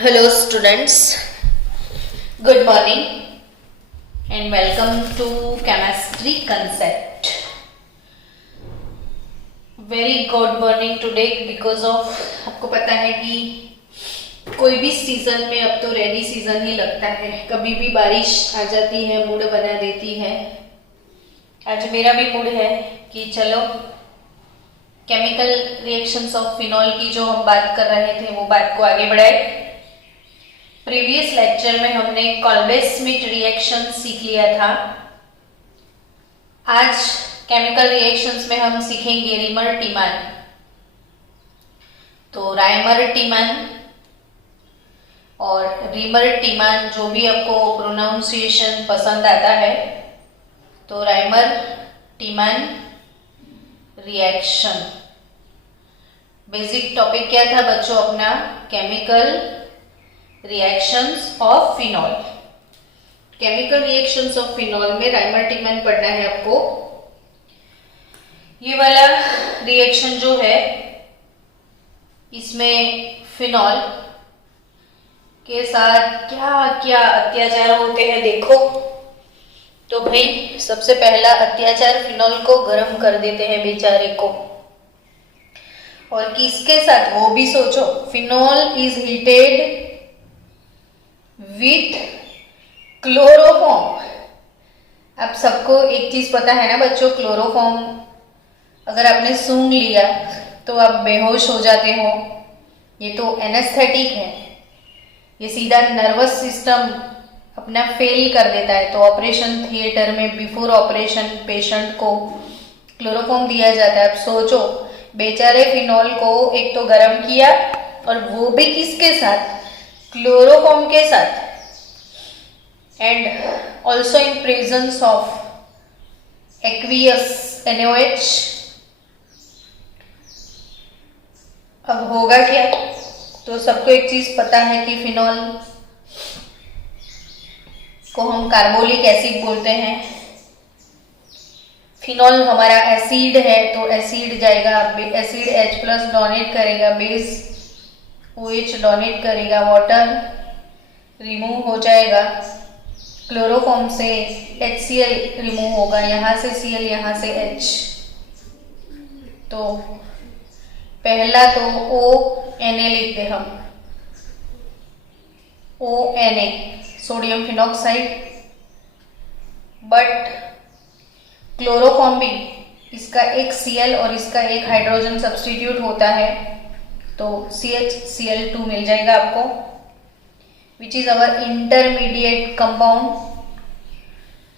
Hello students, good morning and welcome to chemistry concept. Very good morning today because of आपको पता है कि कोई भी सीजन में अब तो रेनी सीजन ही लगता है, कभी भी बारिश आ जाती है, मूड बना देती है। आज मेरा भी मूड है कि चलो केमिकल रिएक्शंस ऑफ फिनॉल की जो हम बात कर रहे थे वो बात को आगे बढ़ाए। प्रीवियस लेक्चर में हमने कॉल्बे-स्मिथ रिएक्शन सीख लिया था। आज केमिकल रिएक्शंस में हम सीखेंगे रीमर-टीमन। तो राइमर-टीमन और रीमर-टीमन जो भी आपको प्रोनाउंसिएशन पसंद आता है, तो राइमर-टीमन रिएक्शन। बेसिक टॉपिक क्या था बच्चों अपना? Chemical reactions of phenol. Chemical reactions of phenol में राइमर-टीमन पढ़ना है आपको। ये वाला रिएक्शन जो है इसमें फिनॉल के साथ क्या क्या अत्याचार होते हैं देखो। तो भाई सबसे पहला अत्याचार फिनॉल को गर्म कर देते हैं बेचारे को, और किसके साथ वो भी सोचो। Phenol is heated with chloroform. अब सबको एक चीज पता है ना बच्चों, क्लोरोफॉर्म अगर आपने सूंघ लिया तो आप बेहोश हो जाते हो। ये तो एनेस्थेटिक है, ये सीधा नर्वस सिस्टम अपना फेल कर देता है। तो ऑपरेशन थिएटर में बिफोर ऑपरेशन पेशेंट को क्लोरोफॉर्म दिया जाता है। अब सोचो बेचारे फिनॉल को एक तो गर्म किया और वो भी किसके साथ? क्लोरोफॉर्म के साथ, and also in presence of aqueous NaOH। अब होगा क्या? तो सबको एक चीज पता है कि फिनॉल को हम कार्बोलिक एसिड बोलते हैं। फिनॉल हमारा एसिड है, तो एसिड जाएगा, एसिड H+ डोनेट करेगा, बेस OH डोनेट करेगा, वाटर रिमूव हो जाएगा, क्लोरोफॉर्म से HCl रिमूव होगा, यहाँ से Cl यहाँ से H। तो पहला तो ONa लिखते हम, ONa sodium phenoxide. But chloroform भी इसका एक Cl और इसका एक हाइड्रोजन सब्स्टिट्यूट होता है, तो CHCl2 मिल जाएगा आपको, which is our intermediate compound,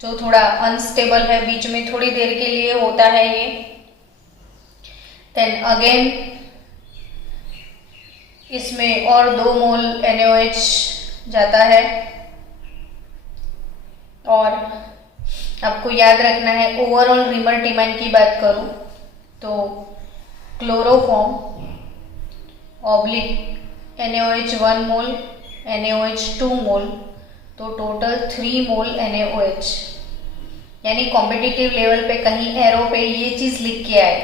जो थोड़ा अनस्टेबल है, बीच में थोड़ी देर के लिए होता है ये। देन अगेन इसमें और 2 मोल NaOH जाता है। और आपको याद रखना है, ओवरऑल रीमर-टीमन की बात करूं तो क्लोरोफॉर्म ऑब्लिक NaOH 1 मोल, NaOH 2 मोल, तो टोटल 3 मोल NaOH। यानी कॉम्पिटिटिव लेवल पे कहीं एरो पे ये चीज लिख के आए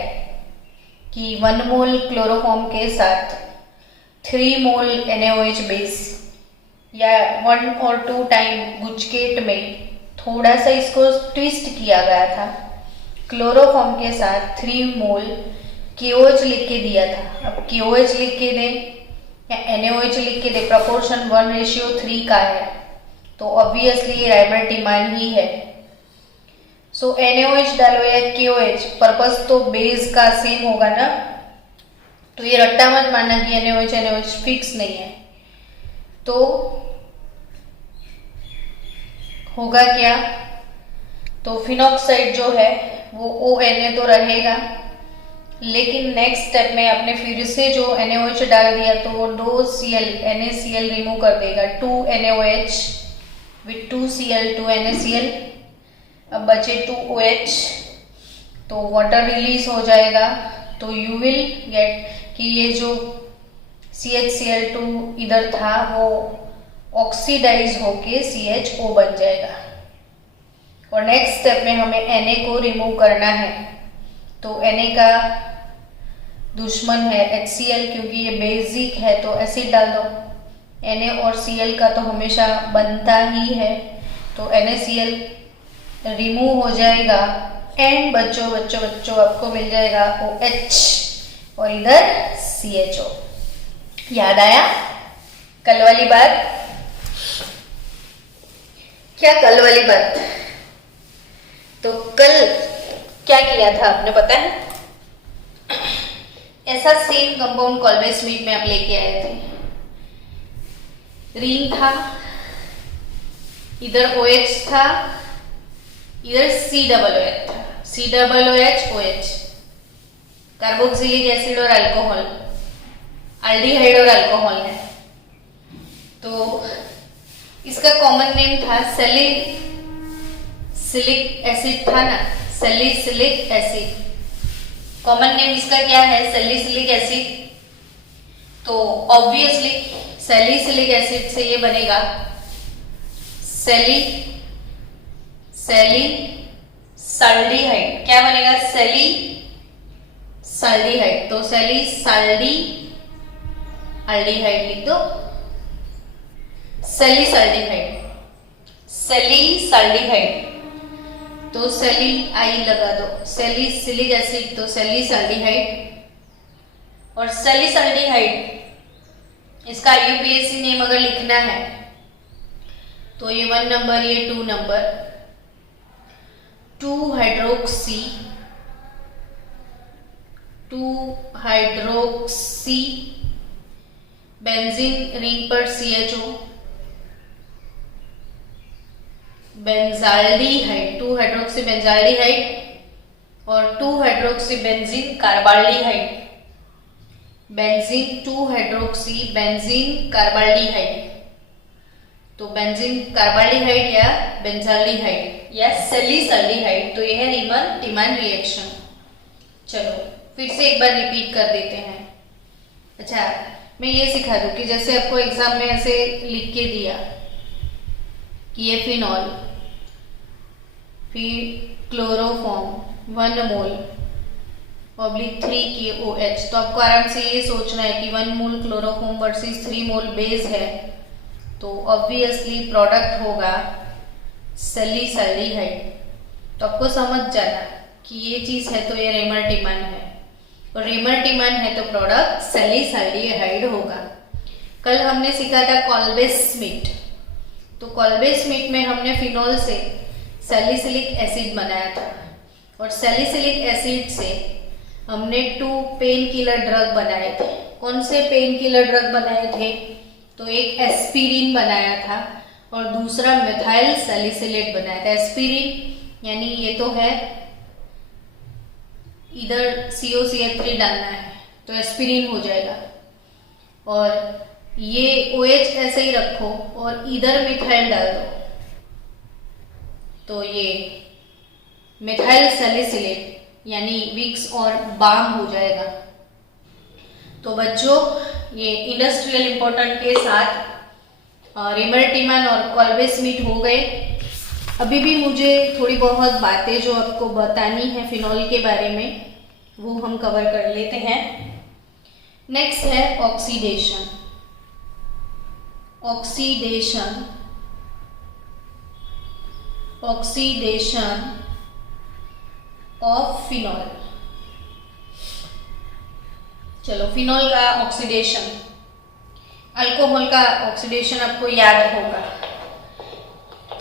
कि 1 मोल क्लोरोफॉर्म के साथ 3 मोल NaOH बेस, या 1 और 2 टाइम गुजकेट में थोड़ा सा इसको ट्विस्ट किया गया था, क्लोरोफॉर्म के साथ 3 मोल KOH लिख के दिया था। अब KOH लिख के दे या NaOH लिख के दे, प्रपोर्शन 1:3 का है, तो ऑब्वियसली ये राइमर-टीमन ही है। सो NaOH डालो या KOH, पर्पस तो बेस का सेम होगा ना। तो ये रट्टा मत मानना कि NaOH फिक्स नहीं है। तो होगा क्या? तो फिनॉक्साइड जो है वो ONa तो रहेगा, लेकिन नेक्स्ट स्टेप में आपने फिर से जो NaOH डाल दिया तो वो 2 Cl NaCl रिमूव कर देगा, 2 NaOH विथ 2 Cl 2 NaCl। अब बचे 2 OH, तो वाटर रिलीज हो जाएगा, तो यू विल गेट कि ये जो CHCl2 इधर था वो ऑक्सीडाइज होके CHO बन जाएगा। और नेक्स्ट स्टेप में हमें Na को रिमूव करना है, तो Na का दुश्मन है HCl, क्योंकि ये बेसिक है तो एसिड डाल दो, Na और Cl का तो हमेशा बनता ही है, तो NaCl रिमूव हो जाएगा एंड बच्चों बच्चों बच्चों आपको मिल जाएगा OH और इधर CHO। याद आया कल वाली बात? क्या कल वाली बात? तो कल क्या किया था आपने पता है? ऐसा सेम कंपाउंड कॉल्वेस मीट में आप लेके आए थे। रिंग था, इधर OH था, इधर COOH था, COOH OH, कार्बोक्सिलिक एसिड और अल्कोहल, एल्डिहाइड और अल्कोहल है। तो इसका कॉमन नेम था सैलिसिलिक एसिड था ना, सैलिसिलिक एसिड। कॉमन नेम इसका क्या है? Salicylic acid. तो ऑब्वियसली सैलिसिलिक एसिड से ये बनेगा सैलिसल्डिहाइड। क्या बनेगा? सैलिसल्डिहाइड। तो सैलिसल्डिहाइड लिख दो, सैलिसल्डिहाइड। तो सैली आई लगा दो, सैलिसिलिक एसिड तो सैलिसल्डिहाइड, और सैलिसल्डिहाइड इसका IUPAC नेम अगर लिखना है तो ये 1 नंबर, ये 2 नंबर, 2 हाइड्रोक्सी बेंजीन रिंग पर CHO, बेंजाल्डिहाइड, 2 हाइड्रोक्सी बेंजाल्डिहाइड और 2 hydroxy benzene carbaldehyde, benzene 2 hydroxy benzene carbaldehyde. तो बेंजीन कार्बाल्डिहाइड या बेंजाल्डिहाइड या सैलिसल्डिहाइड, तो यह है रीमन टिमान रिएक्शन। चलो फिर से एक बार रिपीट कर देते हैं। अच्छा, मैं ये सिखा दूं कि जैसे आपको एग्जाम में ऐसे लिख के दिया कि ये फिनॉल, फिर क्लोरोफॉर्म 1 मोल ऑब्लिक 3 KOH, तो आपको आराम से ये सोचना है कि 1 मोल क्लोरोफॉर्म वर्सेस 3 मोल बेस है, तो ऑब्वियसली प्रोडक्ट होगा सैलिसल्डिहाइड। तो आपको समझ जाना कि ये चीज है तो ये रेमर-टिमान है, और रेमर-टिमान है तो प्रोडक्ट सैलिसल्डिहाइड होगा। कल हमने सीखा था कॉल्वेस मीट, तो कॉल्वेस मीट में हमने फिनॉल से सैलिसिलिक एसिड बनाया था, और सैलिसिलिक एसिड से हमने 2 पेन किलर ड्रग बनाए थे। कौन से पेन किलर ड्रग बनाए थे? तो एक एस्पिरिन बनाया था और दूसरा मिथाइल सैलिसिलेट बनाया था। एस्पिरिन यानी ये तो है, इधर COCH3 डालना है तो एस्पिरिन हो जाएगा, और ये OH ऐसे ही रखो और इधर मिथाइल डाल दो तो ये मिथाइल सैलिसिलेट यानी विक्स और बाम हो जाएगा। तो बच्चों, ये इंडस्ट्रियल इंपॉर्टेंट के साथ रेमर-टिमान और कॉल्वेस मीट हो गए। अभी भी मुझे थोड़ी बहुत बातें जो आपको बतानी है फिनॉल के बारे में, वो हम कवर कर लेते हैं। नेक्स्ट है ऑक्सीडेशन। Oxidation of phenol. चलो, फिनॉल का ऑक्सीडेशन, अल्कोहल का ऑक्सीडेशन आपको याद होगा।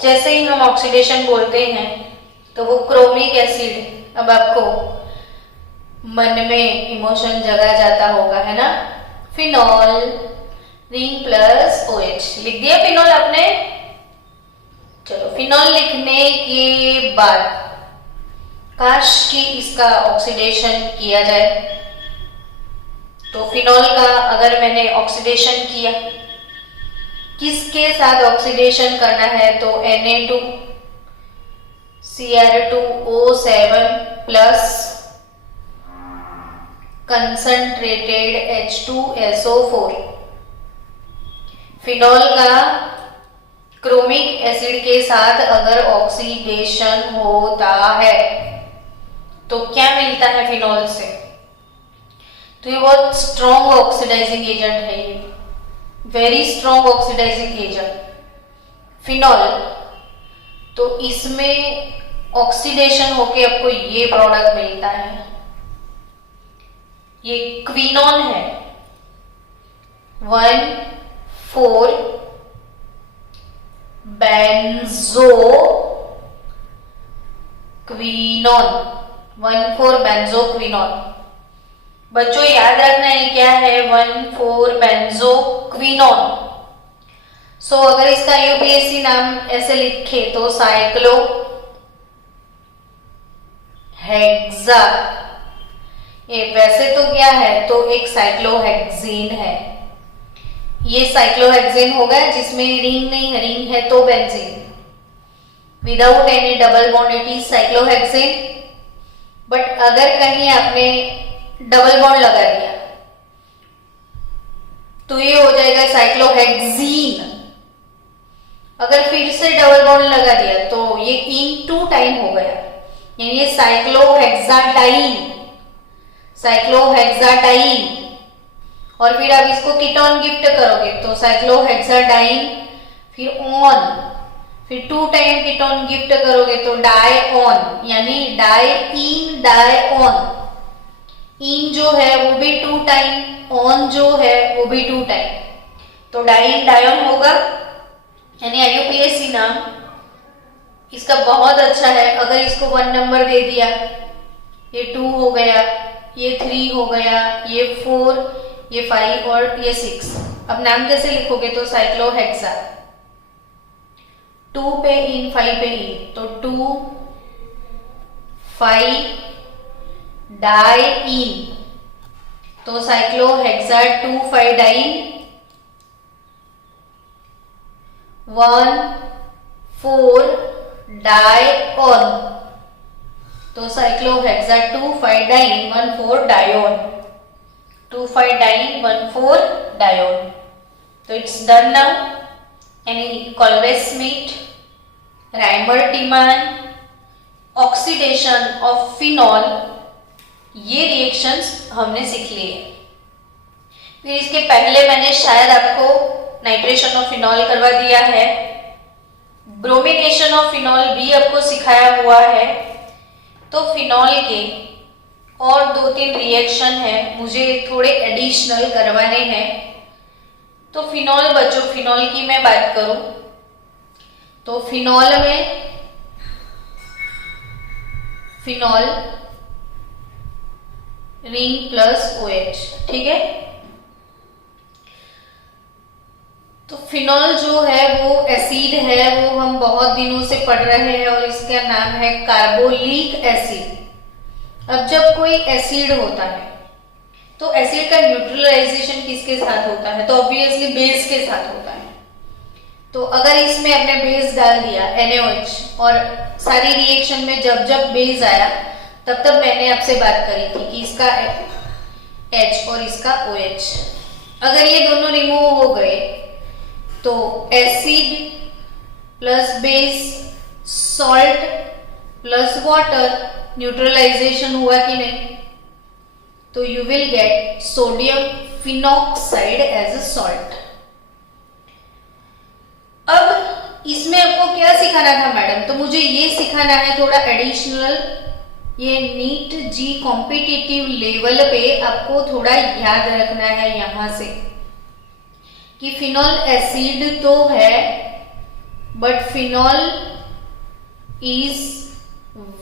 जैसे ही हम ऑक्सीडेशन बोलते हैं तो वो क्रोमिक एसिड, अब आपको मन में इमोशन जगा जाता होगा, है ना? फिनॉल रिंग प्लस OH लिख दिया फिनॉल आपने। चलो, फिनॉल लिखने के बाद काश कि इसका ऑक्सीडेशन किया जाए। तो फिनॉल का अगर मैंने ऑक्सीडेशन किया, किसके साथ ऑक्सीडेशन करना है? तो Na2 Cr2O7 plus concentrated H2SO4। Phenol का क्रोमिक एसिड के साथ अगर ऑक्सीडेशन होता है तो क्या मिलता है फिनॉल से? तो ये बहुत स्ट्रॉन्ग ऑक्सीडाइजिंग एजेंट है, ये very strong oxidising agent phenol, तो इसमें ऑक्सीडेशन होके आपको ये प्रोडक्ट मिलता है, ये क्विनॉन है 1,4 बेंजो क्विनॉन, 1,4 बेंजो क्विनॉन। बच्चों याद रखना है क्या है 1,4 बेंजो क्विनॉन। सो अगर इसका यूपीएससी नाम ऐसे लिखे तो साइक्लो हेक्सा, ये वैसे तो क्या है, तो एक साइक्लोहेक्सीन है, ये साइक्लोहेक्सीन होगा जिसमें रिंग नहीं है, रिंग है तो benzene, without any double bond it is cyclohexene. But अगर कहीं आपने डबल बॉन्ड लगा दिया तो ये हो जाएगा साइक्लोहेक्सीन। अगर फिर से डबल बॉन्ड लगा दिया तो ये इन 2 टाइम हो गया, यानी ये साइक्लोहेक्साडाइन, साइक्लोहेक्साडाइन। और फिर आप इसको कीटोन गिफ्ट करोगे तो साइक्लोहेक्साडाइन, फिर ऑन, फिर 2 टाइम कीटोन गिफ्ट करोगे तो डायऑन, यानी डायइन डायऑन। इन जो है वो भी 2 टाइम, ऑन जो है वो भी 2 टाइम, तो डायइन डायऑन होगा। यानी आईयूपीएससी नाम इसका बहुत अच्छा है। अगर इसको 1 नंबर दे दिया, ये 2 हो गया, ये 3 हो गया, ये 4, ये 5 और ये 6। अब नाम कैसे लिखोगे तो साइक्लोहेक्सा, 2 पे इन 5 पे इन, तो 2 5 डाइइन, तो साइक्लोहेक्सा 2 5 डाइइन 1 4 डायऑन, तो साइक्लोहेक्सा 2 5 डाइइन 1 4 डायऑन, 2 5 डाइइन 1 4 डायऑन। तो इट्स डन नाउ। यानी कॉल्वे-स्मिथ, राइमर-टीमान, ऑक्सीडेशन ऑफ फिनॉल, ये रिएक्शंस हमने सीख लिए। फिर इसके पहले मैंने शायद आपको नाइट्रेशन ऑफ फिनॉल करवा दिया है, ब्रोमिनेशन ऑफ फिनॉल भी आपको सिखाया हुआ है। तो फिनॉल के और 2-3 रिएक्शन है, मुझे थोड़े एडिशनल करवाने हैं। तो फिनॉल बच्चों, फिनॉल की मैं बात करूं तो फिनॉल में फिनॉल रिंग प्लस OH, ठीक है। तो फिनॉल जो है वो एसिड है, वो हम बहुत दिनों से पढ़ रहे हैं और इसका नाम है कार्बोलिक एसिड। अब जब कोई एसिड होता है तो एसिड का न्यूट्रलाइजेशन किसके साथ होता है, तो ऑब्वियसली बेस के साथ होता है। तो अगर इसमें आपने बेस डाल दिया NaOH, और सारी रिएक्शन में जब जब बेस आया तब तब मैंने आपसे बात करी थी कि इसका H और इसका OH, अगर ये दोनों रिमूव हो गए तो acid plus base, salt plus water, neutralisation हुआ कि नहीं, तो you will get sodium phenoxide as a salt. अब इसमें आपको क्या सिखाना था मैडम, तो मुझे ये सिखाना है थोड़ा एडिशनल, ये नीट जी कॉम्पिटिटिव लेवल पे आपको थोड़ा याद रखना है यहां से कि फिनॉल एसिड तो है but phenol is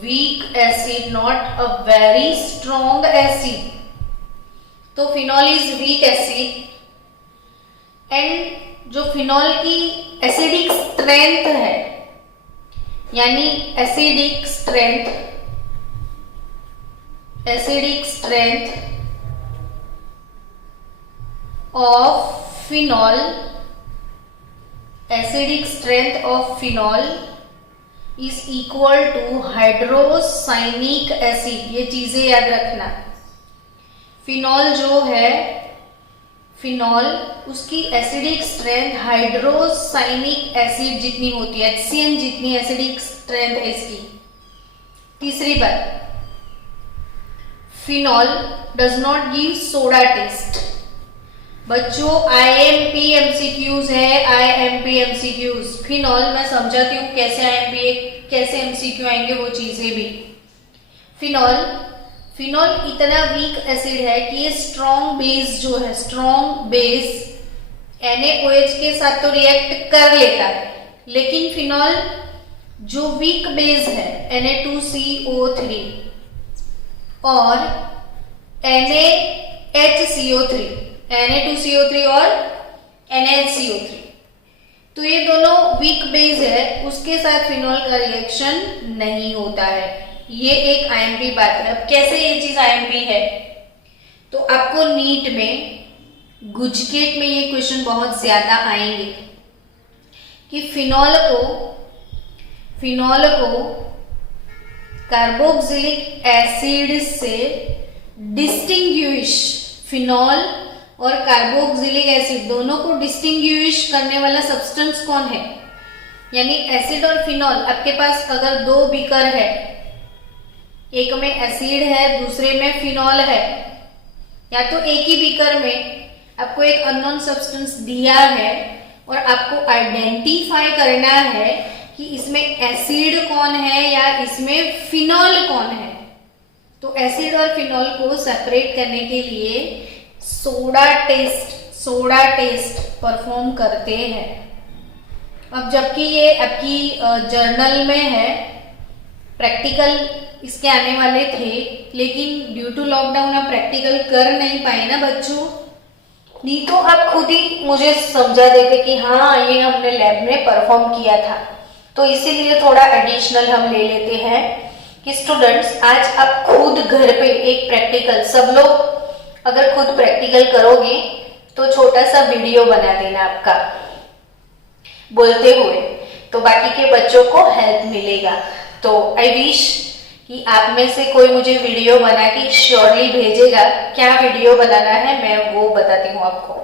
weak acid, not a very strong acid. तो phenol is weak acid, and जो फिनॉल की एसिडिक स्ट्रेंथ है, यानी acidic strength of phenol, acidic strength of phenol is equal to hydrocyanic acid. ये चीजें याद रखना। Phenol जो है, फिनॉल उसकी एसिडिक स्ट्रेंथ हाइड्रोसाइनिक एसिड जितनी होती है, HCN जितनी एसिडिक स्ट्रेंथ है इसकी। तीसरी बात, phenol does not give soda test. बच्चों आईएमपी एमसीक्यूज है, आईएमपी एमसीक्यूज। फिनॉल मैं समझाती हूँ कैसे आईएमपी कैसे एमसीक्यू आएंगे वो चीजें भी। फिनॉल फिनॉल इतना वीक एसिड है कि ये स्ट्रॉन्ग बेस जो है, स्ट्रॉन्ग बेस NaOH के साथ तो रिएक्ट कर लेता है, लेकिन फिनॉल जो वीक बेस है Na2CO3 और NaHCO3 Na2CO3 और NaHCO3, तो ये दोनों वीक बेस है, उसके साथ फिनॉल का रिएक्शन नहीं होता है। ये एक आईएमपी बात है। अब कैसे ये चीज आईएमपी है, तो आपको नीट में गुजकेट में ये क्वेश्चन बहुत ज्यादा आएंगे कि फिनॉल को कार्बोक्सिलिक एसिड से डिस्टिंग्विश, फिनॉल और कार्बोक्सिलिक एसिड दोनों को डिस्टिंग्विश करने वाला सब्सटेंस कौन है? यानी एसिड और फिनॉल, आपके पास अगर दो बीकर है, एक में एसिड है दूसरे में फिनॉल है, या तो एक ही बीकर में आपको एक अननोन सब्सटेंस दिया है और आपको आइडेंटिफाई करना है कि इसमें एसिड कौन है या इसमें फिनॉल कौन है। तो एसिड और फिनॉल को सेपरेट करने के लिए सोडा टेस्ट परफॉर्म करते हैं। अब जबकि ये आपकी जर्नल में है, प्रैक्टिकल इसके आने वाले थे, लेकिन ड्यू टू लॉकडाउन आप प्रैक्टिकल कर नहीं पाए ना बच्चों, नहीं तो आप खुद ही मुझे समझा देते कि हाँ ये हमने लैब में परफॉर्म किया था। तो इसीलिए थोड़ा एडिशनल हम ले लेते हैं कि स्टूडेंट्स आज आप खुद घर पे एक प्रैक्टिकल, सब लोग अगर खुद प्रैक्टिकल करोगे तो छोटा सा वीडियो बना देना आपका बोलते हुए, तो बाकी के बच्चों को हेल्प मिलेगा। तो आई विश कि आप में से कोई मुझे वीडियो बना के श्योरली भेजेगा। क्या वीडियो बनाना है मैं वो बताती हूँ आपको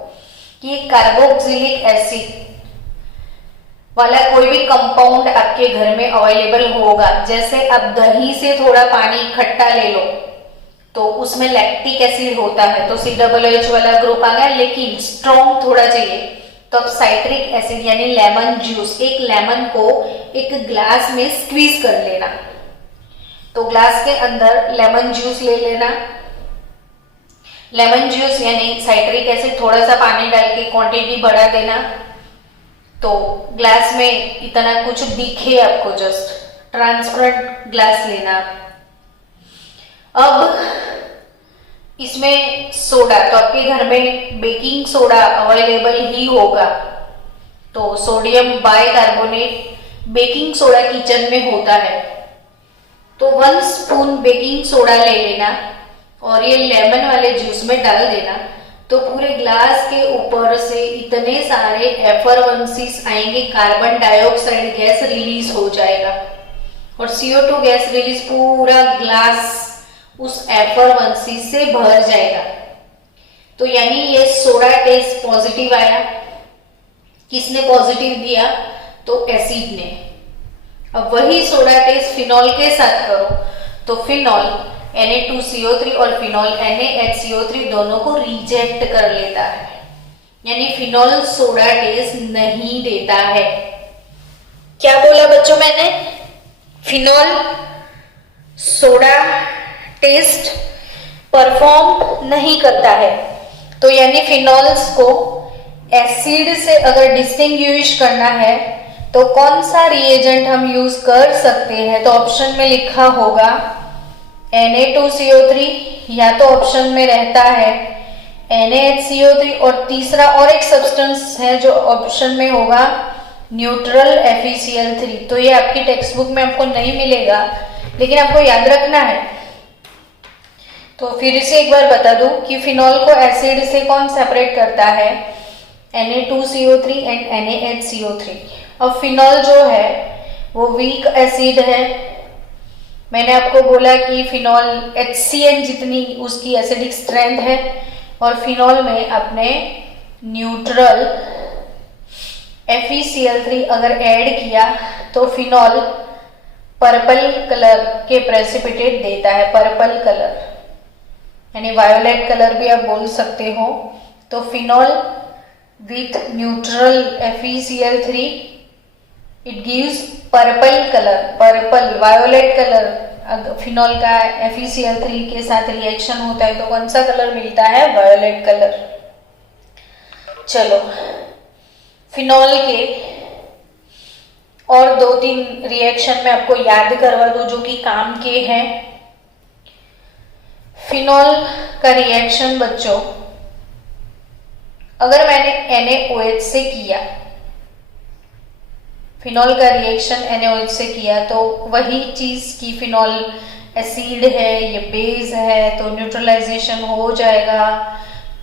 कि कार्बोक्सिलिक एसिड वाला कोई भी कंपाउंड आपके घर में अवेलेबल होगा, जैसे आप दही से थोड़ा पानी खट्टा ले लो तो उसमें लैक्टिक एसिड होता है, तो COOH वाला ग्रुप आ गया, लेकिन स्ट्रॉन्ग थोड़ा चाहिए तो अब साइट्रिक एसिड यानी लेमन जूस, एक लेमन को एक ग्लास में स्क्वीज कर लेना, तो ग्लास के अंदर लेमन जूस ले लेना। लेमन जूस यानी साइट्रिक एसिड, थोड़ा सा पानी डाल के क्वांटिटी बढ़ा देना, तो ग्लास में इतना कुछ दिखे आपको, जस्ट ट्रांसपेरेंट ग्लास लेना। अब इसमें सोडा, तो आपके घर में बेकिंग सोडा अवेलेबल ही होगा, तो sodium bicarbonate baking soda kitchen में होता है, तो 1 स्पून बेकिंग सोडा ले लेना और ये लेमन वाले जूस में डाल देना, तो पूरे ग्लास के ऊपर से इतने सारे F1 आएंगे, कार्बन डाइऑक्साइड गैस रिलीज हो जाएगा और CO2 गैस रिलीज, पूरा ग्लास उस F1 से भर जाएगा। तो यानी ये सोडा टेस्ट पॉजिटिव आया। किसने पॉजिटिव दिया? तो एसिड ने। अब वही सोडा टेस्ट फिनॉल के साथ करो, तो फिनॉल Na2CO3 और फिनॉल NaHCO3 दोनों को रिजेक्ट कर लेता है, यानी फिनॉल सोडा टेस्ट नहीं देता है। क्या बोला बच्चों मैंने? फिनॉल सोडा टेस्ट परफॉर्म नहीं करता है। तो यानी फिनॉल्स को एसिड से अगर डिस्टिंग्विश करना है तो कौन सा रिएजेंट हम यूज कर सकते हैं? तो ऑप्शन में लिखा होगा Na2CO3, या तो ऑप्शन में रहता है NaHCO3 और तीसरा और एक सब्सटेंस है जो ऑप्शन में होगा न्यूट्रल FeCl3। तो ये आपकी टेक्स्ट बुक में आपको नहीं मिलेगा, लेकिन आपको याद रखना है। तो फिर से एक बार बता दूं कि फिनॉल को एसिड से कौन सेपरेट करता है? Na2CO3 and NaHCO3। अब फिनॉल जो है वो वीक एसिड है। मैंने आपको बोला कि फिनॉल HCN जितनी उसकी एसिडिक स्ट्रेंथ है, और फिनॉल में अपने न्यूट्रल FeCl3 अगर ऐड किया तो फिनॉल पर्पल कलर के प्रेसिपिटेट देता है, पर्पल कलर यानी वायोलेट कलर भी आप बोल सकते हो। तो phenol with neutral FeCl3 it gives purple colour, purple violet colour. अगर फिनॉल का FeCl3 के साथ रिएक्शन होता है तो कौन सा कलर मिलता है? Violet colour. चलो फिनॉल के और 2-3 रिएक्शन में आपको याद करवा दूं जो कि काम के हैं। फिनॉल का रिएक्शन बच्चों, अगर मैंने NaOH से किया, फिनॉल का रिएक्शन NaOH से किया तो वही चीज की फिनॉल एसिड है, ये बेस है, तो न्यूट्रलाइजेशन हो जाएगा,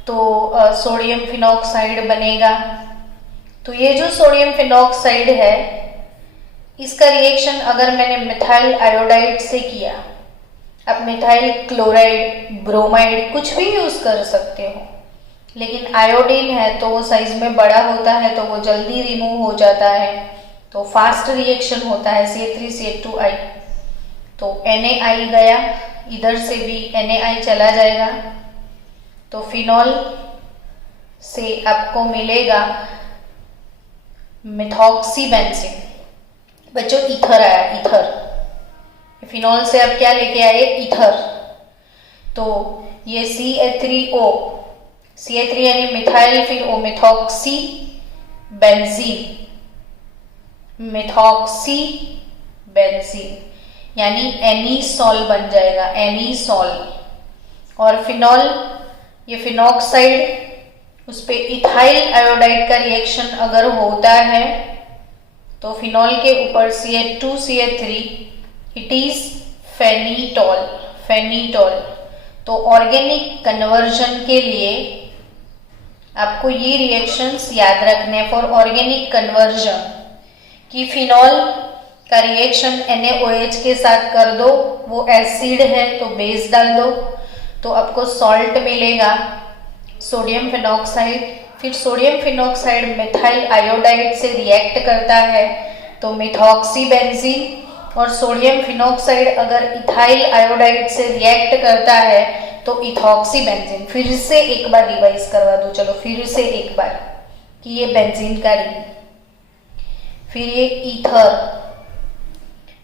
तो सोडियम फिनॉक्साइड बनेगा। तो ये जो सोडियम फिनॉक्साइड है, इसका रिएक्शन अगर मैंने मिथाइल आयोडाइड से किया, आप मिथाइल क्लोराइड, ब्रोमाइड कुछ भी यूज कर सकते हो, लेकिन आयोडीन है तो वो साइज में बड़ा होता है तो वो जल्दी रिमूव हो जाता है, तो फास्ट रिएक्शन होता है CH3CH2I। तो NaI गया, इधर से भी NaI चला जाएगा, तो फिनॉल से आपको मिलेगा मिथॉक्सीबेंजीन। बच्चों ईथर आया, ईथर। फिनॉल से आप क्या लेके आए? ईथर। तो ये CH3O, CH3 यानी मिथाइल, फिर O methoxy benzene, methoxy benzene यानी एनीसॉल बन जाएगा, एनीसॉल। और फिनॉल, ये फिनॉक्साइड, उस पे इथाइल आयोडाइड का रिएक्शन अगर होता है तो फिनॉल के ऊपर CH2CH3, इट इज फेनीटॉल, फेनीटॉल। तो ऑर्गेनिक कन्वर्जन के लिए आपको ये रिएक्शंस याद रखने फॉर ऑर्गेनिक कन्वर्जन, कि फिनॉल का रिएक्शन NaOH के साथ कर दो, वो एसिड है तो बेस डाल दो, तो आपको सॉल्ट मिलेगा, सोडियम फिनॉक्साइड। फिर सोडियम फिनॉक्साइड मिथाइल आयोडाइड से रिएक्ट करता है तो मिथॉक्सीबेंजीन, और सोडियम फिनॉक्साइड अगर इथाइल आयोडाइड से रिएक्ट करता है तो इथॉक्सीबेंजीन। फिर से एक बार रिवाइज करवा दो, चलो फिर से एक बार, कि ये बेंजीन का रिंग, फिर ये ईथर,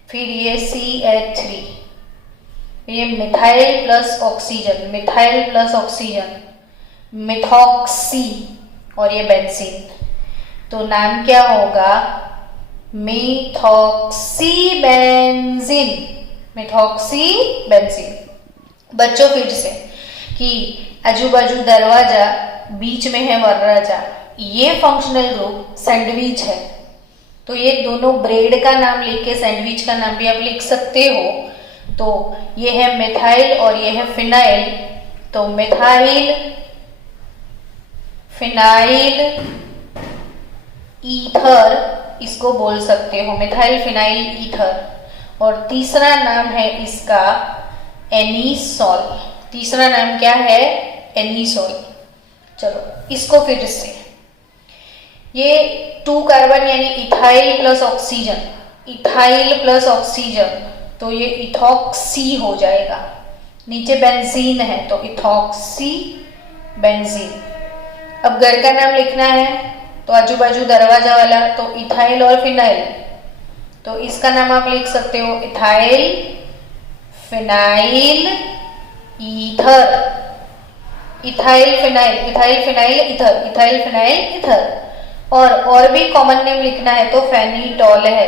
फिर ये CH3, ये methyl plus oxygen, methyl plus oxygen, methoxy, और ये बेंजीन। तो नाम क्या होगा? मिथॉक्सीबेंजीन, मिथॉक्सीबेंजीन। बच्चों फिर से, कि आजू बाजू दरवाजा, बीच में है वरराजा, ये फंक्शनल ग्रुप सैंडविच है, तो ये दोनों ब्रेड का नाम लिख के सैंडविच का नाम भी आप लिख सकते हो। तो ये है मिथाइल और ये है फिनाइल, तो मिथाइल फिनाइल ईथर इसको बोल सकते हो, मिथाइल फिनाइल ईथर। और तीसरा नाम है इसका एनीसॉल। तीसरा नाम क्या है? एनीसॉल। चलो इसको फिर से, ये 2 कार्बन यानी ethyl plus oxygen, ethyl plus oxygen, तो ये इथॉक्सी हो जाएगा। नीचे बेंजीन है तो इथॉक्सी बेंजीन। अब घर का नाम लिखना है तो आजू बाजू दरवाजा वाला, तो इथाइल और फिनाइल, तो इसका नाम आप लिख सकते हो ethyl phenyl ether, ethyl phenyl, ethyl phenyl ether, ethyl phenyl ether. और भी कॉमन नेम लिखना है तो फेनीटॉल है।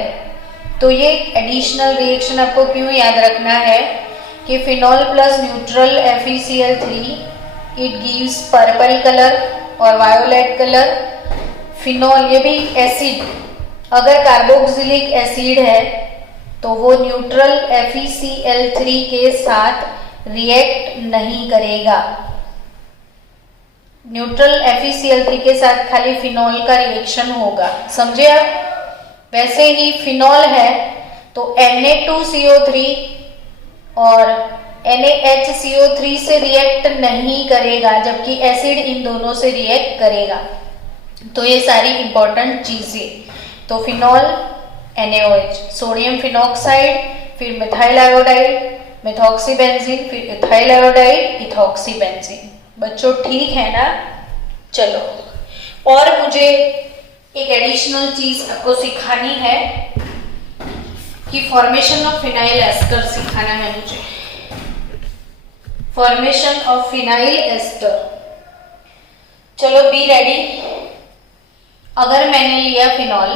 तो ये एडिशनल रिएक्शन आपको क्यों याद रखना है कि phenol plus neutral FeCl3 it gives purple colour और वायोलेट कलर। फिनॉल ये भी एसिड, अगर कार्बोक्सिलिक एसिड है तो वो न्यूट्रल FeCl3 के साथ रिएक्ट नहीं करेगा। न्यूट्रल FeCl3 के साथ खाली फिनॉल का रिएक्शन होगा, समझे आप? वैसे ही फिनॉल है तो Na2CO3 और NaHCO3 से रिएक्ट नहीं करेगा, जबकि एसिड इन दोनों से रिएक्ट करेगा। तो ये सारी इंपॉर्टेंट चीजें, तो फिनॉल NaOH, सोडियम फिनॉक्साइड, फिर मिथाइल आयोडाइड, मिथॉक्सीबेंजीन, फिर इथाइल आयोडाइड, इथॉक्सीबेंजीन। बच्चों ठीक है ना? चलो, और मुझे एक एडिशनल चीज आपको सिखानी है कि फॉर्मेशन ऑफ फिनाइल एस्टर सिखाना है मुझे। Formation of phenyl ester. चलो, बी रेडी। अगर मैंने लिया फिनॉल,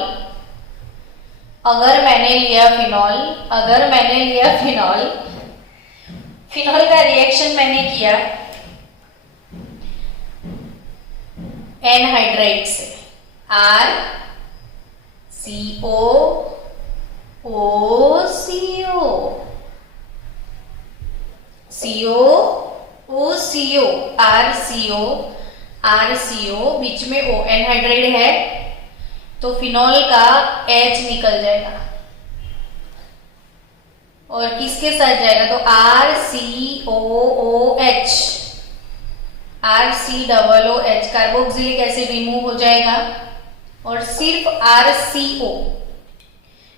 फिनॉल का रिएक्शन मैंने किया एनहाइड्राइड से, RCO, बीच में O, एनहाइड्राइड है तो फिनॉल का H निकल जाएगा और किसके साथ जाएगा तो RCOOH, कार्बोक्सिलिक एसिड रिमूव हो जाएगा और सिर्फ RCO।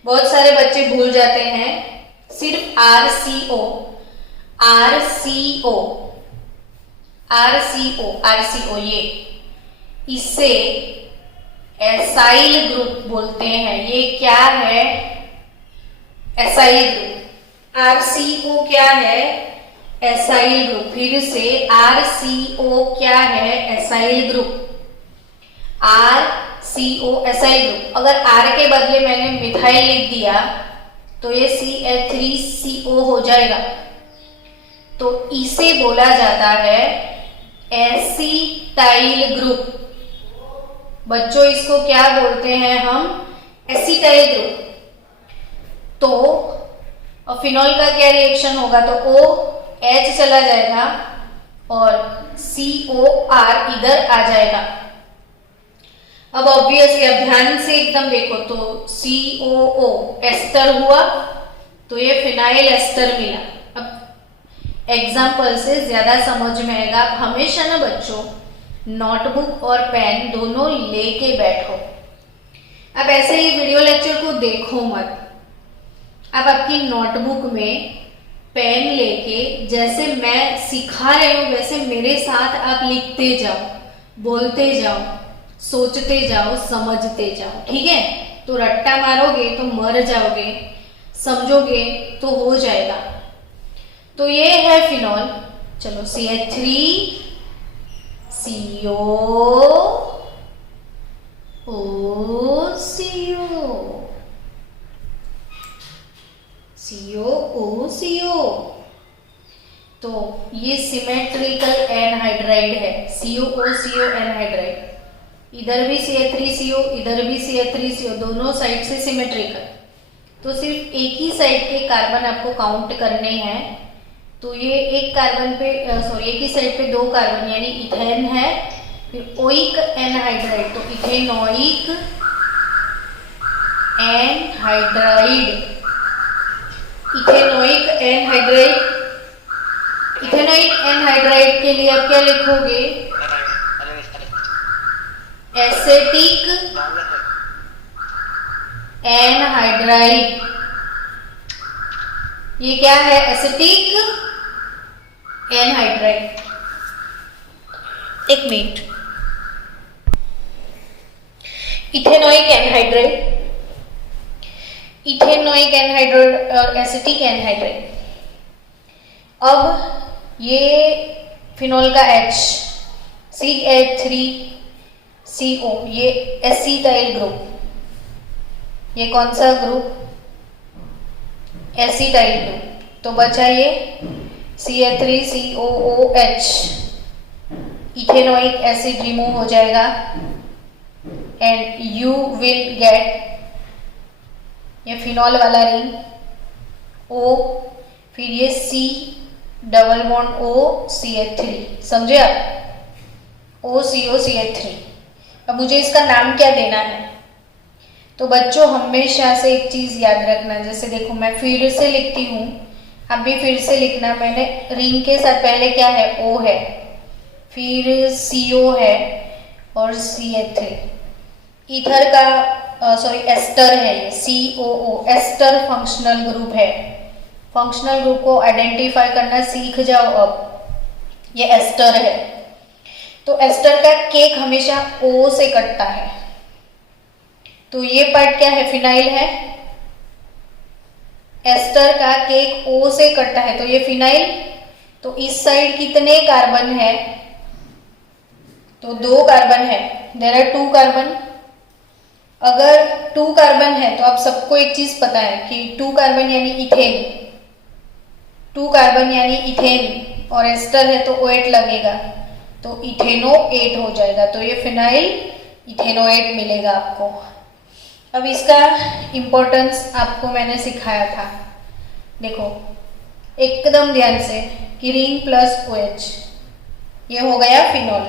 बहुत सारे बच्चे भूल जाते हैं, सिर्फ RCO ये, इसे एसाइल ग्रुप बोलते हैं। ये क्या है? Acyl group. RCO क्या है? Acyl group. फिर से RCO क्या है? Acyl group. RCO acyl group. अगर R के बदले मैंने मिथाइल लिख दिया तो ये CH3CO हो जाएगा, तो इसे बोला जाता है एसिटाइल ग्रुप। बच्चों, इसको क्या बोलते हैं हम? Acetyl group. तो फिनॉल का क्या रिएक्शन होगा तो OH चला जाएगा और COR इधर आ जाएगा। अब ऑब्वियसली, अब ध्यान से एकदम देखो तो COO एस्टर हुआ तो ये फिनाइल एस्टर मिला। अब एग्जाम्पल से ज्यादा समझ में आएगा। आप हमेशा ना बच्चों नोटबुक और पेन दोनों लेके बैठो। अब ऐसे ही वीडियो लेक्चर को देखो मत। आप आपकी नोटबुक में पेन लेके, जैसे मैं सिखा रही हूं वैसे मेरे साथ आप लिखते जाओ, बोलते जाओ, सोचते जाओ, समझते जाओ, ठीक है? तो रट्टा मारोगे तो मर जाओगे, समझोगे तो हो जाएगा। तो ये है फिनॉल। चलो, COCO, तो ये सिमेट्रिकल एनहाइड्राइड है, COCO एनहाइड्राइड। इधर भी CH3CO, इधर भी CH3CO, दोनों साइड से सिमेट्रिकल। तो सिर्फ एक ही साइड के कार्बन आपको काउंट करने हैं। तो ये एक कार्बन पे एक ही साइड पे 2 कार्बन यानी इथेन है। फिर ओइक एनहाइड्राइड, तो इथेनोइक एनहाइड्राइड, इथेनोइक एनहाइड्राइड के लिए आप क्या लिखोगे? Acetic anhydride. ये क्या है? Acetic anhydride. एक मिनट। इथेनोइक एनहाइड्राइड और एसिटिक एनहाइड्राइड। अब ये फिनॉल का H, CH3CO, ये एसिटाइल ग्रुप। ये कौन सा ग्रुप? Acetyl group. तो बचा ये CH3COOH, इथेनोइक एसिड रिमूव हो जाएगा एंड यू विल गेट ये फिनॉल वाला रिंग O, फिर ये C double bond O CH3, समझे आप? OCO-CH3। अब मुझे इसका नाम क्या देना है? तो बच्चों हमेशा से एक चीज याद रखना, जैसे देखो मैं फिर से लिखती हूँ, आप भी फिर से लिखना। मैंने रिंग के साथ पहले क्या है? O है, फिर CO है और CH3। ईथर का एस्टर है ये, COO, एस्टर फंक्शनल ग्रुप है। फंक्शनल ग्रुप को आइडेंटिफाई करना सीख जाओ अब। ये एस्टर है। तो तो एस्टर का केक हमेशा O से कटता है। तो ये पार्ट क्या है, फिनाइल है। एस्टर का केक O से कटता है तो ये फिनाइल। तो इस साइड कितने कार्बन है, तो 2 कार्बन है। There are 2 carbon. अगर 2 कार्बन है तो आप सबको एक चीज पता है कि 2 कार्बन यानी इथेन, 2 कार्बन यानी इथेन, और एस्टर है तो OH लगेगा तो इथेनोएट हो जाएगा। तो ये फिनाइल इथेनोएट मिलेगा आपको। अब इसका इंपॉर्टेंस आपको मैंने सिखाया था, देखो एकदम ध्यान से कि रिंग प्लस OH, ये हो गया फिनॉल,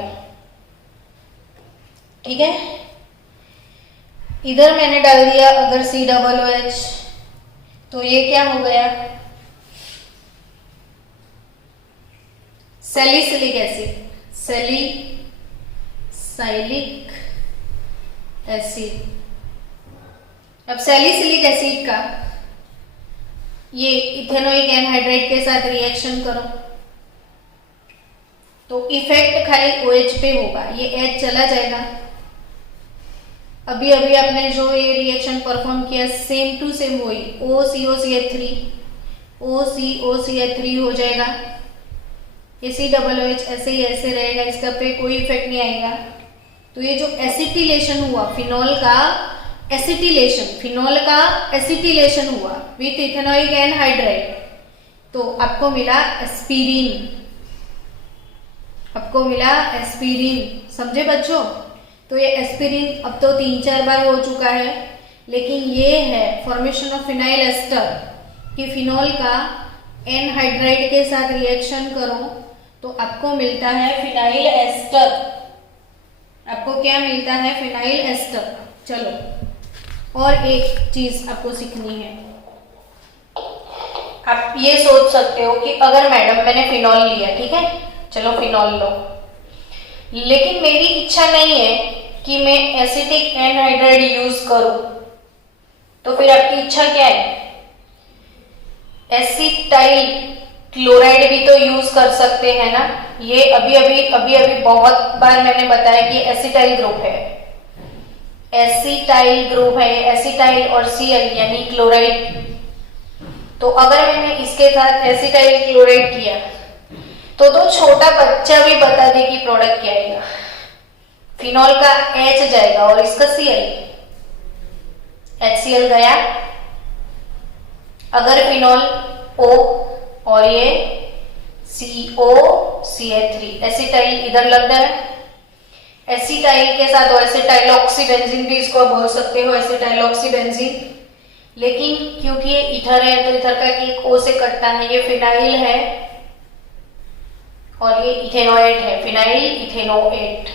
ठीक है। इधर मैंने डाल दिया अगर COOH, तो ये क्या हो गया, सैलिसिलिक एसिड, सैलिसिलिक एसिड। अब सैलिसिलिक एसिड का ये इथेनोइक एनहाइड्राइड के साथ रिएक्शन करो तो इफेक्ट खाली OH पे होगा, ये H चला जाएगा। अभी अभी आपने जो ये रिएक्शन परफॉर्म किया सेम टू सेम वही, OCOCH3 OCOCH3 हो जाएगा। ये COOH ऐसे ही ऐसे रहेगा, इसका पे कोई इफेक्ट नहीं आएगा। तो ये जो एसिटिलेशन हुआ फिनॉल का, फिनॉल का एसिटिलेशन हुआ विथ इथेनोइक एनहाइड्राइड, तो आपको मिला एस्पिरिन, समझे बच्चों। तो ये एस्पिरिन अब तो 3-4 बार हो चुका है, लेकिन ये है फॉर्मेशन ऑफ फिनाइल एस्टर कि फिनॉल का एनहाइड्राइड के साथ रिएक्शन करो तो आपको मिलता है फिनाइल एस्टर। आपको क्या मिलता है, फिनाइल एस्टर। चलो और एक चीज आपको सीखनी है। आप ये सोच सकते हो कि अगर मैडम मैंने फिनॉल लिया, ठीक है, चलो फिनॉल लो, लेकिन मेरी इच्छा नहीं है कि मैं एसिटिक एनहाइड्राइड यूज करूं, तो फिर आपकी इच्छा क्या है, एसिटाइल क्लोराइड भी तो यूज कर सकते हैं ना। ये अभी अभी बहुत बार मैंने बताया कि एसिटाइल ग्रुप है, एसिटाइल और Cl यानी क्लोराइड। तो अगर मैंने इसके साथ एसिटाइल क्लोराइड किया तो छोटा बच्चा भी बता दे कि प्रोडक्ट क्या आएगा, फिनॉल का H जाएगा और इसका Cl, HCl गया। अगर फिनॉल O और ये COCH3, एसिटाइल इधर लग रहा है, एसिटाइल के साथ और एसिटाइलऑक्सीबेंजीन भी इसको बोल सकते हो, एसिटाइलऑक्सीबेंजीन। लेकिन क्योंकि ये इथर है तो इथर का केक O से कटता है, ये फिनाइल है और ये इथेनोएट है, फिनाइल इथेनोएट।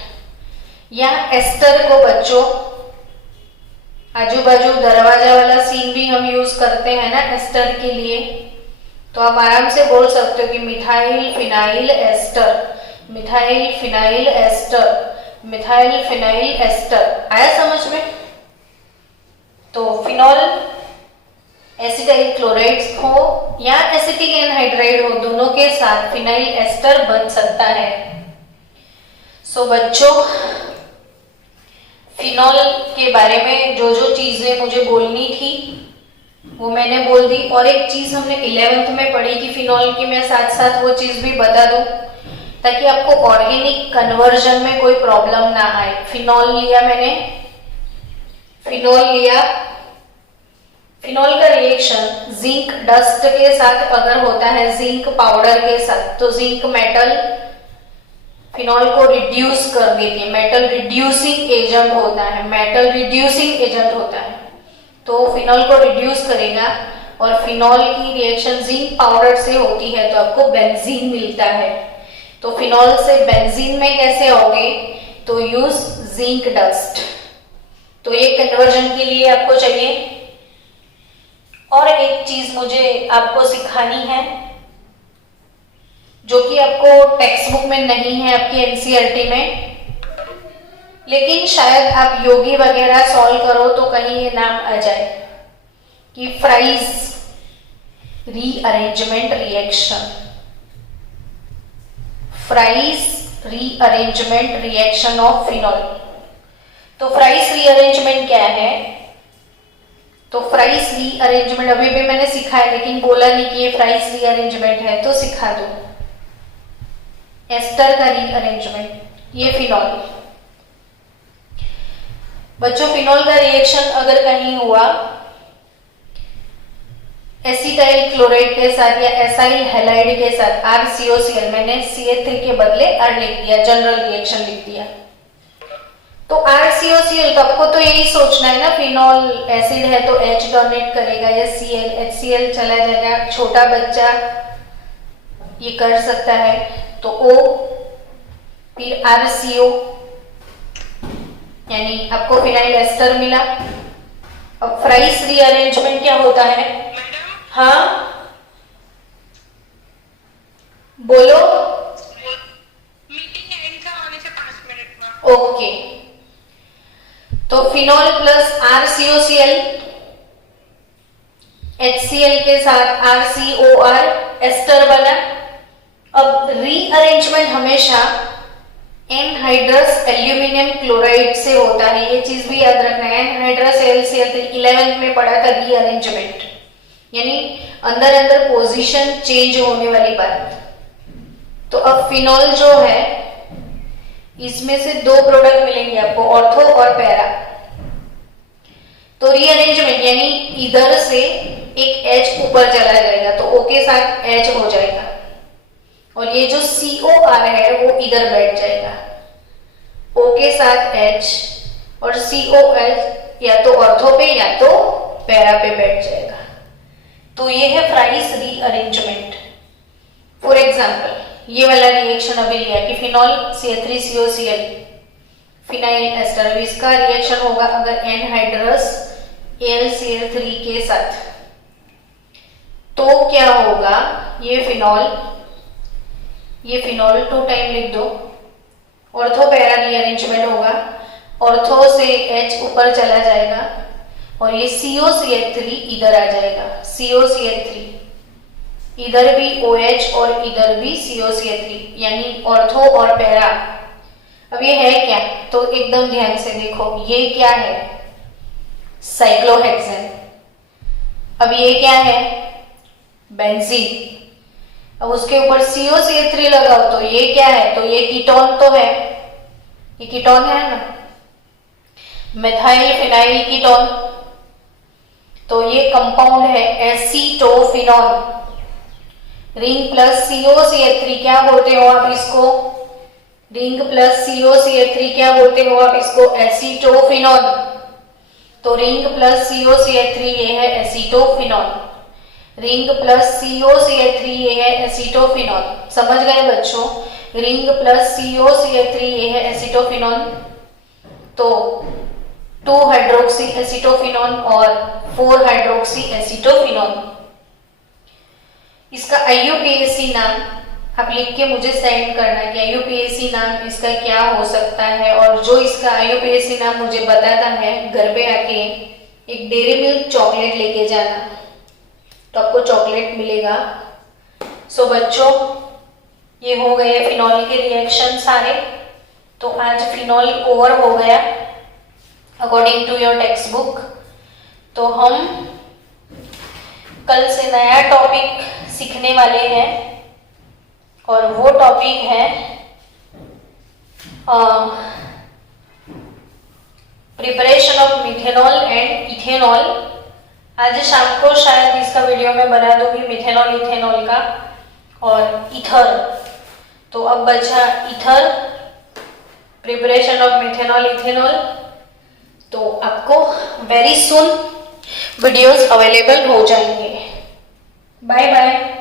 या एस्टर को बच्चों आजू बाजू दरवाजा वाला सीन भी हम यूज करते हैं ना एस्टर के लिए, तो आप आराम से बोल सकते हो कि methyl phenyl ester, methyl phenyl ester, methyl phenyl ester. आया समझ में। तो फिनॉल एसिटाइल क्लोराइड हो या एसिटिक एनहाइड्राइड हो, दोनों के साथ फिनाइल एस्टर बन सकता है। सो बच्चों, फिनॉल के बारे में जो जो चीजें मुझे बोलनी थी वो मैंने बोल दी। और एक चीज हमने 11th में पढ़ी कि फिनॉल की, मैं साथ साथ वो चीज भी बता दूं ताकि आपको ऑर्गेनिक कन्वर्जन में कोई प्रॉब्लम ना आए। फिनॉल लिया मैंने, फिनॉल का रिएक्शन जिंक डस्ट के साथ अगर होता है, जिंक पाउडर के साथ, तो जिंक मेटल फिनॉल को रिड्यूस कर देती है, मेटल रिड्यूसिंग एजेंट होता है, तो फिनॉल को रिड्यूस करेगा। और फिनॉल की रिएक्शन जिंक पाउडर से होती है तो आपको बेंजीन मिलता है। तो फिनॉल से बेंजीन में कैसे आओगे, तो यूज जिंक डस्ट। तो ये कन्वर्जन के लिए आपको चाहिए। और एक चीज मुझे आपको सिखानी है जो कि आपको टेक्स्ट बुक में नहीं है, आपकी एनसीईआरटी में, लेकिन शायद आप योगी वगैरह सॉल्व करो तो कहीं ये नाम आ जाए कि fries rearrangement reaction. Fries rearrangement reaction of phenol. तो फ्राइस रीअरेंजमेंट क्या है? तो फ्राइस रीअरेंजमेंट अभी भी मैंने सिखाया, लेकिन बोला नहीं कि ये फ्राइस रीअरेंजमेंट है, तो सिखा दो। एस्टर का रीअरेंजमेंट, ये फिनॉल। बच्चों फिनॉल का रिएक्शन अगर कहीं हुआ एसिटाइल क्लोराइड के साथ या एसाइल हैलाइड के साथ, RCOCl, मैंने CH3 के बदले R लिख दिया, जनरल रिएक्शन लिख दिया। तो RCOCl, तो आपको तो यही सोचना है ना, फिनॉल एसिड है तो H डोनेट करेगा या Cl, HCl चला जाएगा, छोटा बच्चा ये कर सकता है, तो O फिर RCO, यानी आपको फिनाइल एस्टर मिला। अब फ्राइस रीअरेंजमेंट क्या होता है? हाँ बोलो। मीटिंग एंड का होने से 5 मिनट में। ओके, तो फिनॉल प्लस RCOCl HCl के साथ RCOR एस्टर बना। अब रीअरेंजमेंट हमेशा एनहाइड्रस एल्यूमिनियम क्लोराइड से होता है, ये चीज भी याद रखना है। एनहाइड्रस LCl 11th में पढ़ा था रीअरेंजमेंट, यानी अंदर अंदर पोजीशन चेंज होने वाली बात। तो अब फिनॉल जो है इसमें से 2 प्रोडक्ट मिलेंगे आपको, ऑर्थो और पैरा। तो रीअरेंजमेंट यानी इधर से एक H ऊपर चला जाएगा, तो O के साथ H हो जाएगा, और ये जो COR है वो इधर बैठ जाएगा, O के साथ H, और COH या तो ऑर्थो पे या तो पैरा पे बैठ जाएगा। तो ये है फ्राइस रीअरेंजमेंट। फॉर एग्जाम्पल ये वाला रिएक्शन अभी लिया कि फिनॉल CH3COCl फिनाइल एस्टर, इसका रिएक्शन होगा अगर एनहाइड्रस AlCl3 के साथ, तो क्या होगा? ये फिनॉल 2 टाइम लिख दो, ऑर्थो पैरा रीअरेंजमेंट होगा, ऑर्थो से H ऊपर चला जाएगा और ये COCH3 इधर आ जाएगा, COCH3 इधर भी OH और इधर भी COCH3, यानी ऑर्थो और पैरा। अब ये है क्या? तो एकदम ध्यान से देखो, ये क्या है? साइक्लोहेक्सेन। अब ये क्या है? बेंजीन। अब उसके ऊपर COCH3 लगाओ तो ये क्या है? तो ये कीटोन तो है, ये कीटोन है ना, मेथाइल फिनाइल कीटोन। तो ये कंपाउंड है एसीटोफिनॉल। रिंग प्लस COCH3 क्या बोलते हो आप इसको? रिंग प्लस COCH3 क्या बोलते हो आप इसको? एसीटोफिनॉल। तो रिंग प्लस COCH3 ये है एसीटोफिनॉल, रिंग प्लस COCH3 ये है एसीटोफिनॉल। समझ गए बच्चों? रिंग प्लस COCH3 ये है एसीटोफिनॉल। तो 2 हाइड्रोक्सी एसीटोफिनॉल और 4 हाइड्रोक्सी एसीटोफिनॉल। इसका IUPAC नाम आप लिख के मुझे सेंड करना कि IUPAC नाम इसका क्या हो सकता है, और जो इसका IUPAC नाम मुझे बताता है घर पे आके एक डेयरी मिल्क चॉकलेट लेके जाना, तो आपको चॉकलेट मिलेगा। सो बच्चों ये हो गए फिनॉल के रिएक्शन सारे। तो आज फिनॉल ओवर हो गया according to your textbook. तो हम कल से नया टॉपिक सीखने वाले हैं, और वो टॉपिक है preparation of methanol and ethanol. आज शाम को शायद इसका वीडियो मैं बना दूंगी, मिथेनॉल इथेनॉल का, और ईथर। तो अब बचा ether, preparation of methanol ethanol. तो आपको वेरी सुन वीडियोस अवेलेबल हो जाएंगे। Bye bye.